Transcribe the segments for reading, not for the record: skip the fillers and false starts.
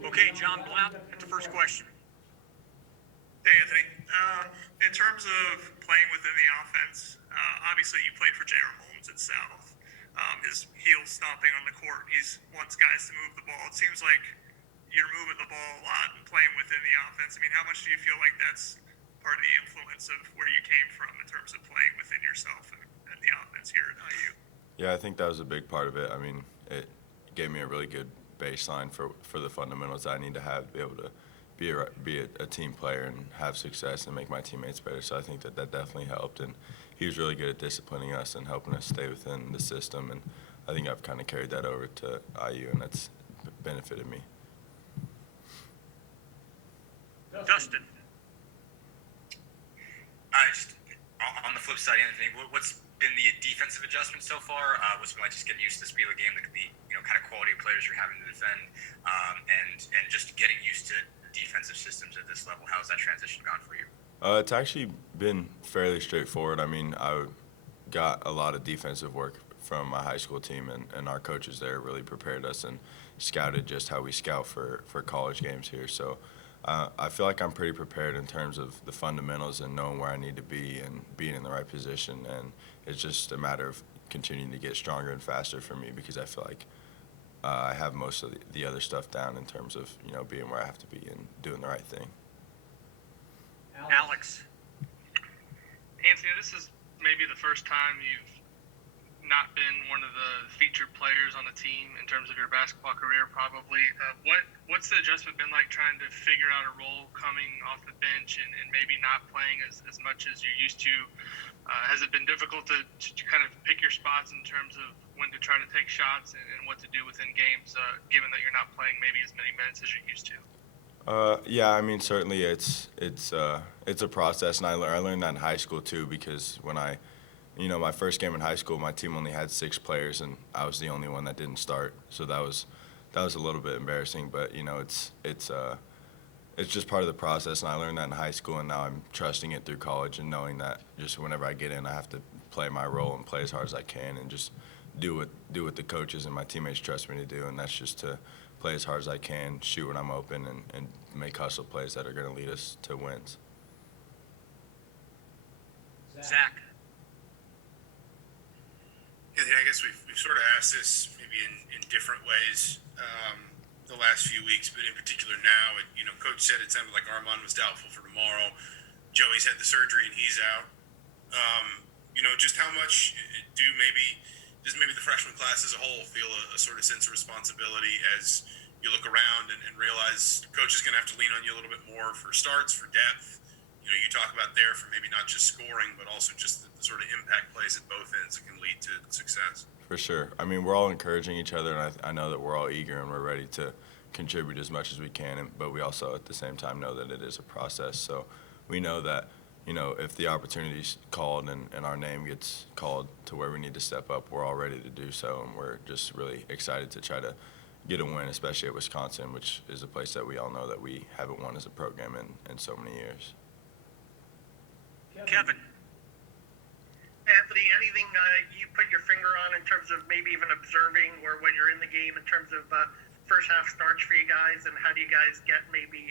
Okay, John Blount, that's the first question. Hey, Anthony. In terms of playing within the offense, obviously you played for J.R. Holmes at South. His heel stomping on the court, he wants guys to move the ball. It seems like you're moving the ball a lot and playing within the offense. I mean, how much do you feel like that's part of the influence of where you came from in terms of playing within yourself and the offense here at IU? Yeah, I think that was a big part of it. I mean, it gave me a really good baseline for the fundamentals that I need to have to be able to be a team player and have success and make my teammates better. So I think that definitely helped, and he was really good at disciplining us and helping us stay within the system. And I think I've kind of carried that over to IU, and that's benefited me. Dustin. Just on the flip side, Anthony, what's been the defensive adjustment so far? What's it been like just getting used to the speed of the game, the kind of quality of players you're having to defend, and just getting used to defensive systems at this level? How's that transition gone for you? It's actually been fairly straightforward. I mean, I got a lot of defensive work from my high school team, and our coaches there really prepared us and scouted just how we scout for college games here. So I feel like I'm pretty prepared in terms of the fundamentals and knowing where I need to be and being in the right position. And it's just a matter of continuing to get stronger and faster for me because I feel like I have most of the other stuff down in terms of being where I have to be and doing the right thing. Alex. Anthony, this is maybe the first time you've not been one of the featured players on the team in terms of your basketball career, probably. What's the adjustment been like trying to figure out a role coming off the bench and maybe not playing as much as you're used to? Has it been difficult to kind of pick your spots in terms of when to try to take shots and what to do within games, given that you're not playing maybe as many minutes as you're used to? Yeah, I mean, certainly it's a process, and I learned that in high school too because when my first game in high school, my team only had 6 players, and I was the only one that didn't start. So that was a little bit embarrassing, but it's just part of the process, and I learned that in high school, and now I'm trusting it through college and knowing that just whenever I get in, I have to play my role and play as hard as I can and just do what the coaches and my teammates trust me to do, and that's just to play as hard as I can, shoot when I'm open, and make hustle plays that are going to lead us to wins. Zach. Anthony, I guess we've sort of asked this maybe in different ways the last few weeks, but in particular now, Coach said it sounded like Armand was doubtful for tomorrow. Joey's had the surgery and he's out. Just how much does maybe the freshman class as a whole feel a sort of sense of responsibility as you look around and realize Coach is going to have to lean on you a little bit more for starts, for depth? You talk about there for maybe not just scoring, but also just the sort of impact plays at both ends that can lead to success. For sure. I mean, we're all encouraging each other, and I know that we're all eager and we're ready to contribute as much as we can, but we also at the same time know that it is a process. So we know that, if the opportunity's called and our name gets called to where we need to step up, we're all ready to do so, and we're just really excited to try to get a win, especially at Wisconsin, which is a place that we all know that we haven't won as a program in so many years. Kevin. Anthony, anything you put your finger on in terms of maybe even observing or when you're in the game in terms of first half starts for you guys, and how do you guys get maybe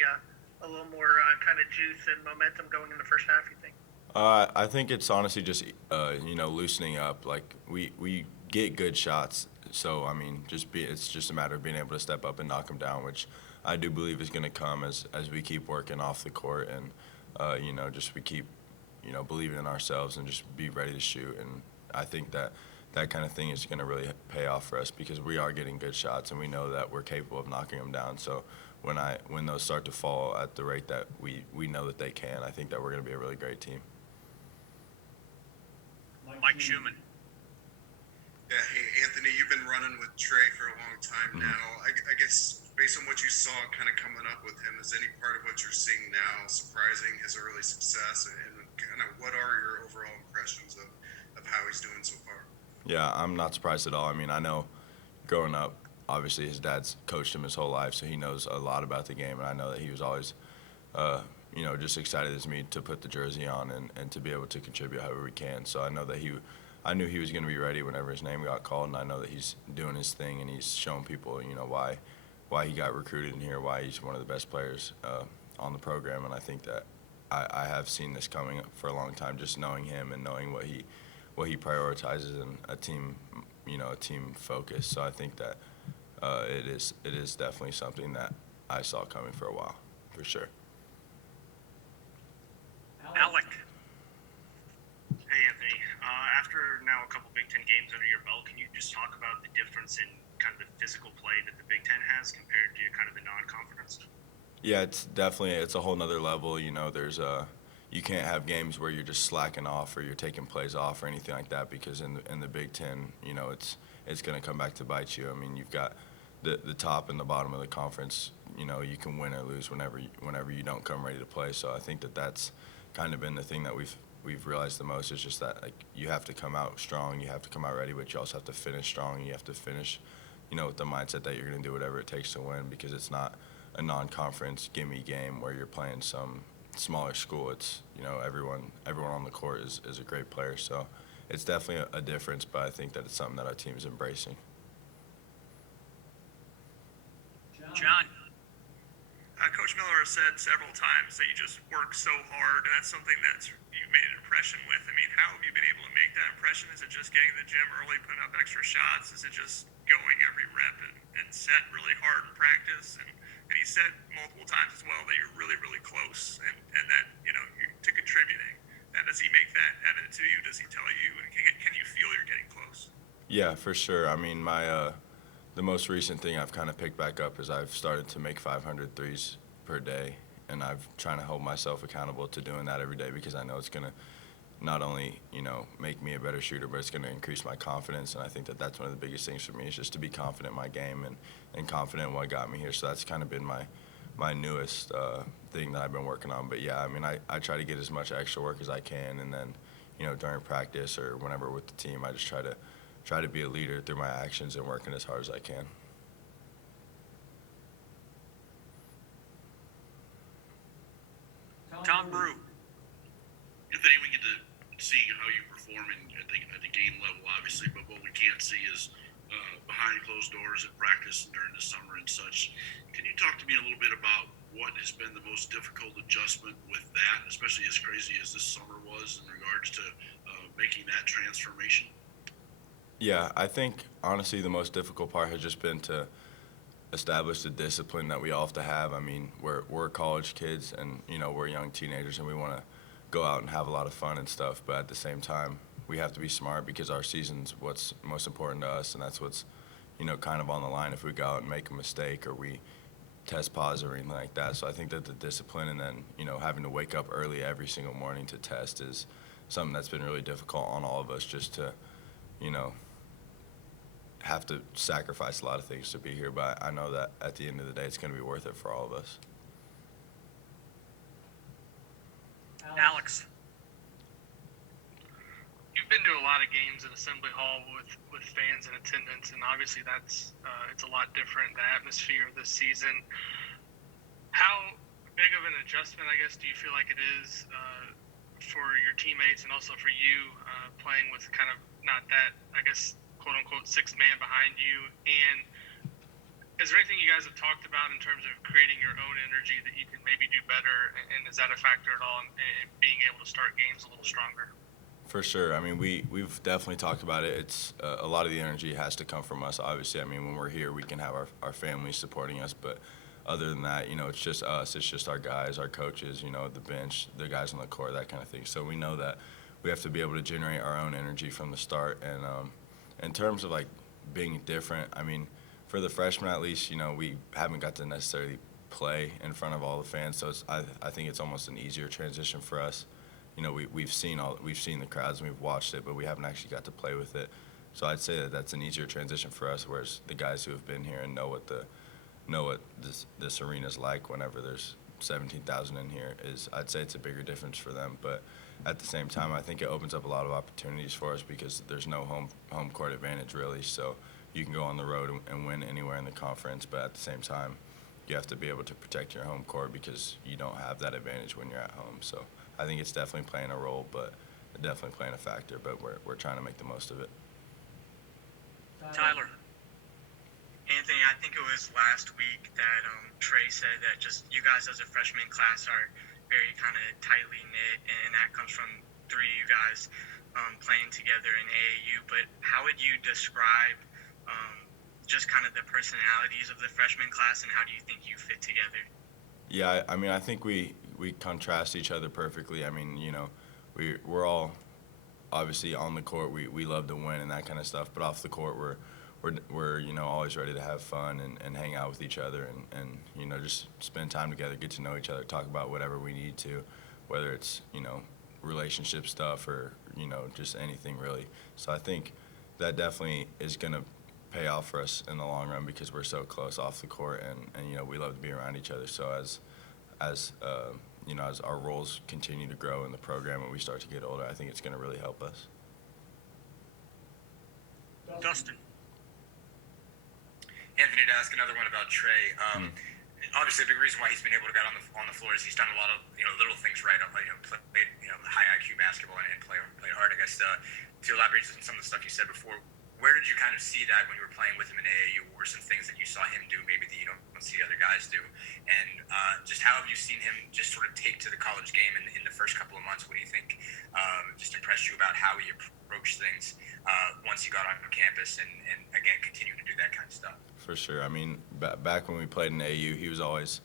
a little more kind of juice and momentum going in the first half, you think? I think it's honestly just loosening up. Like we get good shots, so I mean, it's just a matter of being able to step up and knock them down, which I do believe is going to come as we keep working off the court and just we keep believing in ourselves and just be ready to shoot. And I think that kind of thing is going to really pay off for us because we are getting good shots and we know that we're capable of knocking them down. So when those start to fall at the rate that we know that they can, I think that we're going to be a really great team. Mike Schumann. Yeah, hey, Anthony, you've been running with Trey for a long time now. I guess based on what you saw kind of coming up with him, is any part of what you're seeing now surprising his early success? And kind of what are your overall impressions of how he's doing so far? Yeah, I'm not surprised at all. I mean, I know growing up, obviously his dad's coached him his whole life, so he knows a lot about the game. And I know that he was always, just excited as me to put the jersey on and to be able to contribute however we can. So I know that I knew he was going to be ready whenever his name got called, and I know that he's doing his thing and he's showing people, why why he got recruited in here, why he's one of the best players on the program. And I think that I have seen this coming for a long time, just knowing him and knowing what he prioritizes in a team, a team focus. So I think that it is definitely something that I saw coming for a while, for sure. Alec. Hey, Anthony. After now a couple Big Ten games under your belt, can you just talk about the difference in kind of the physical play that the Big Ten has compared to kind of the non-conference? Yeah, it's a whole nother level. There's you can't have games where you're just slacking off or you're taking plays off or anything like that, because in the Big Ten, it's going to come back to bite you. I mean, you've got the top and the bottom of the conference. You can win or lose whenever you don't come ready to play. So I think that's kind of been the thing that we've realized the most, is just that, like, you have to come out strong, you have to come out ready, but you also have to finish strong. You have to finish, with the mindset that you're going to do whatever it takes to win, because it's not a non-conference gimme game where you're playing some smaller school. It's everyone on the court is a great player, so it's definitely a difference. But I think that it's something that our team is embracing. John. Coach Miller has said several times that you just work so hard, and that's something that you've made an impression with. I mean, how have you been able to make that impression? Is it just getting to the gym early, putting up extra shots? Is it just going every rep and set really hard in practice? And he said multiple times as well that you're really, really close, and that, you're to contributing. And does he make that evident to you? Does he tell you? And can you feel you're getting close? Yeah, for sure. I mean, the most recent thing I've kind of picked back up is I've started to make 500 threes per day, and I've trying to hold myself accountable to doing that every day, because I know it's going to not only, make me a better shooter, but it's going to increase my confidence. And I think that that's one of the biggest things for me, is just to be confident in my game and confident in what got me here. So that's kind of been my newest thing that I've been working on. But, yeah, I mean, I try to get as much extra work as I can, and then, during practice or whenever with the team, I just try to be a leader through my actions and working as hard as I can. Tom Brew. Anthony, we get to see how you perform at the game level, obviously, but what we can't see is behind closed doors at practice and during the summer and such. Can you talk to me a little bit about what has been the most difficult adjustment with that, especially as crazy as this summer was in regards to making that transformation? Yeah, I think, honestly, the most difficult part has just been to establish the discipline that we all have to have. I mean, we're college kids, and, we're young teenagers, and we want to go out and have a lot of fun and stuff. But at the same time, we have to be smart, because our season's what's most important to us, and that's what's, kind of on the line if we go out and make a mistake or we test positive or anything like that. So I think that the discipline, and then, having to wake up early every single morning to test, is something that's been really difficult on all of us, just to, have to sacrifice a lot of things to be here. But I know that at the end of the day, it's going to be worth it for all of us. Alex. You've been to a lot of games at Assembly Hall with fans in attendance, and obviously that's it's a lot different, the atmosphere this season. How big of an adjustment, I guess, do you feel like it is for your teammates and also for you playing with kind of not that, I guess, quote-unquote sixth man behind you? And is there anything you guys have talked about in terms of creating your own energy that you can maybe do better, and is that a factor at all in being able to start games a little stronger? For sure. I mean, we've definitely talked about it. It's a lot of the energy has to come from us, obviously. I mean, when we're here, we can have our families supporting us, but other than that, it's just us. It's just our guys, our coaches, the bench, the guys on the court, that kind of thing. So we know that we have to be able to generate our own energy from the start. And in terms of, like, being different, I mean, for the freshmen at least, we haven't got to necessarily play in front of all the fans, so I think it's almost an easier transition for us. We've seen the crowds and we've watched it, but we haven't actually got to play with it. So I'd say that that's an easier transition for us, whereas the guys who have been here and know what this arena's like whenever there's 17,000 in here, I'd say it's a bigger difference for them. But at the same time, I think it opens up a lot of opportunities for us, because there's no home court advantage really. So you can go on the road and win anywhere in the conference, but at the same time, you have to be able to protect your home court, because you don't have that advantage when you're at home. So I think it's definitely playing a role, but definitely playing a factor. But we're trying to make the most of it. Tyler. Anthony, I think think it was last week that Trey said that just you guys as a freshman class are very kind of tightly knit, and that comes from three of you guys playing together in AAU. But how would you describe just kind of the personalities of the freshman class, and how do you think you fit together? Yeah, I mean, I think we contrast each other perfectly. I mean, you know, we're all obviously on the court. We love to win and that kind of stuff, but off the court, we're you know, always ready to have fun and hang out with each other and you know, just spend time together, get to know each other, talk about whatever we need to, whether it's, you know, relationship stuff or, you know, just anything really. So I think that definitely is going to pay off for us in the long run because we're so close off the court and you know, we love to be around each other. So as you know, as our roles continue to grow in the program and we start to get older, I think it's going to really help us. Dustin. Anthony, to ask another one about Trey. Obviously, a big reason why he's been able to get on the floor is he's done a lot of, you know, little things right. You know, played, you know, high IQ basketball and play hard. I guess to elaborate on some of the stuff you said before, where did you kind of see that when you were playing with him in AAU? What were some things that you saw him do maybe that you don't see other guys do? And just how have you seen him just sort of take to the college game in the first couple of months? What do you think just impressed you about how he approached things once he got on campus and again, continue to do that kind of stuff? For sure. I mean, back when we played in AAU, he was always,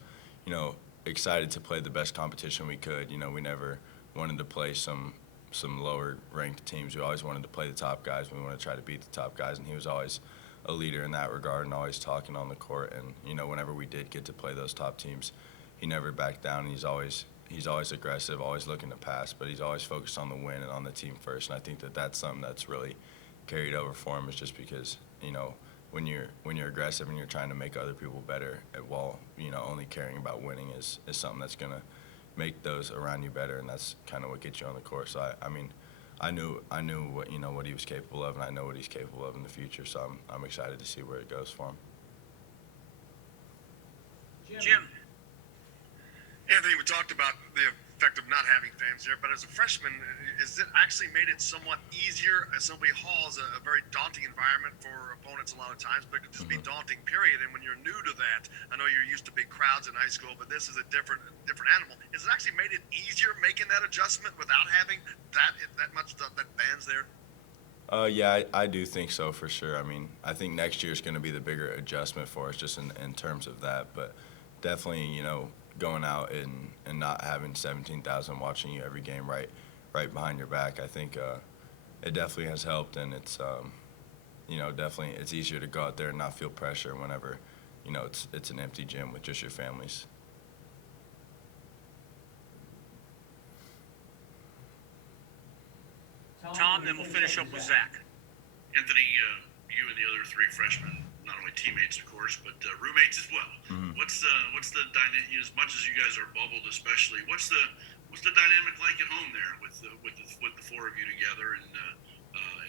you know, excited to play the best competition we could. You know, we never wanted to play some lower ranked teams. We always wanted to play the top guys. We wanted to try to beat the top guys, and he was always a leader in that regard and always talking on the court. And you know, whenever we did get to play those top teams, he never backed down. And he's always aggressive, always looking to pass, but he's always focused on the win and on the team first. And I think that that's something that's really carried over for him, is just because, you know, when you're aggressive and you're trying to make other people better while, you know, only caring about winning is something that's gonna make those around you better, and that's kind of what gets you on the court. So I mean, I knew what, you know, what he was capable of, and I know what he's capable of in the future. So I'm excited to see where it goes for him. Jim. Anthony, we talked about the effect of not having fans there, but as a freshman, has it actually made it somewhat easier? As somebody Hall is a very daunting environment for opponents a lot of times, but it could just be daunting, period. And when you're new to that, I know you're used to big crowds in high school, but this is a different animal. Has it actually made it easier making that adjustment without having that much that fans there? Yeah, I do think so for sure. I mean, I think next year is going to be the bigger adjustment for us just in terms of that, but definitely, you know, going out and not having 17,000 watching you every game right behind your back, I think it definitely has helped, and it's you know, definitely it's easier to go out there and not feel pressure whenever, you know, it's an empty gym with just your families. Tom, then we'll finish up with Zach. Anthony, you and the other three freshmen, not only teammates, of course, but roommates as well. What's the dynamic? As much as you guys are bubbled, especially, what's the dynamic like at home there with the four of you together, and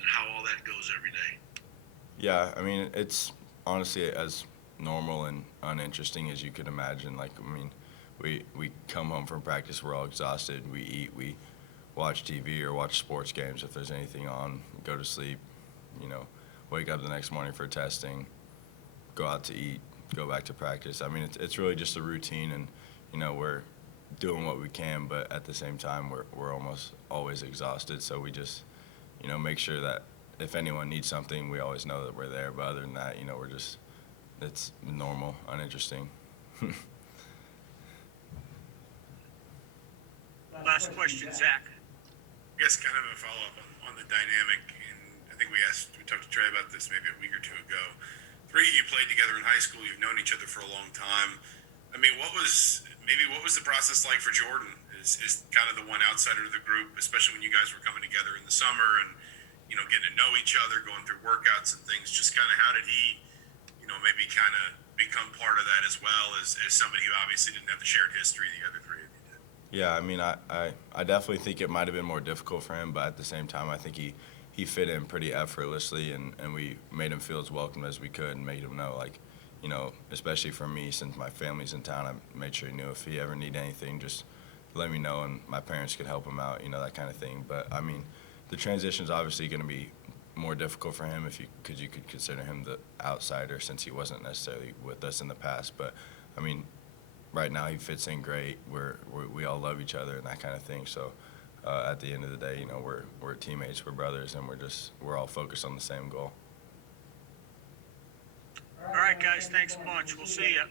how all that goes every day? Yeah, I mean, it's honestly as normal and uninteresting as you could imagine. Like, I mean, we come home from practice, we're all exhausted. We eat, we watch TV or watch sports games if there's anything on. Go to sleep, you know, wake up the next morning for testing, go out to eat, go back to practice. I mean, it's really just a routine, and you know, we're doing what we can, but at the same time, we're almost always exhausted. So we just, you know, make sure that if anyone needs something, we always know that we're there. But other than that, you know, it's normal, uninteresting. Last question, Zach. I guess kind of a follow-up on the dynamic, and I think we talked to Trey about this maybe a week or two ago. Three of you played together in high school. You've known each other for a long time. I mean, what was the process like for Jordan? Is kind of the one outsider of the group, especially when you guys were coming together in the summer and, you know, getting to know each other, going through workouts and things. Just kind of how did he, you know, maybe kind of become part of that as well as somebody who obviously didn't have the shared history the other three of you did? Yeah, I mean, I definitely think it might have been more difficult for him, but at the same time, I think he fit in pretty effortlessly, and we made him feel as welcome as we could and made him know, like, you know, especially for me, since my family's in town, I made sure he knew if he ever needed anything, just let me know, and my parents could help him out, you know, that kind of thing. But, I mean, the transition's obviously going to be more difficult for him because you could consider him the outsider since he wasn't necessarily with us in the past. But I mean, right now he fits in great. We all love each other and that kind of thing. So at the end of the day, you know, we're teammates, we're brothers, and we're all focused on the same goal. All right, guys, thanks a bunch. We'll see you.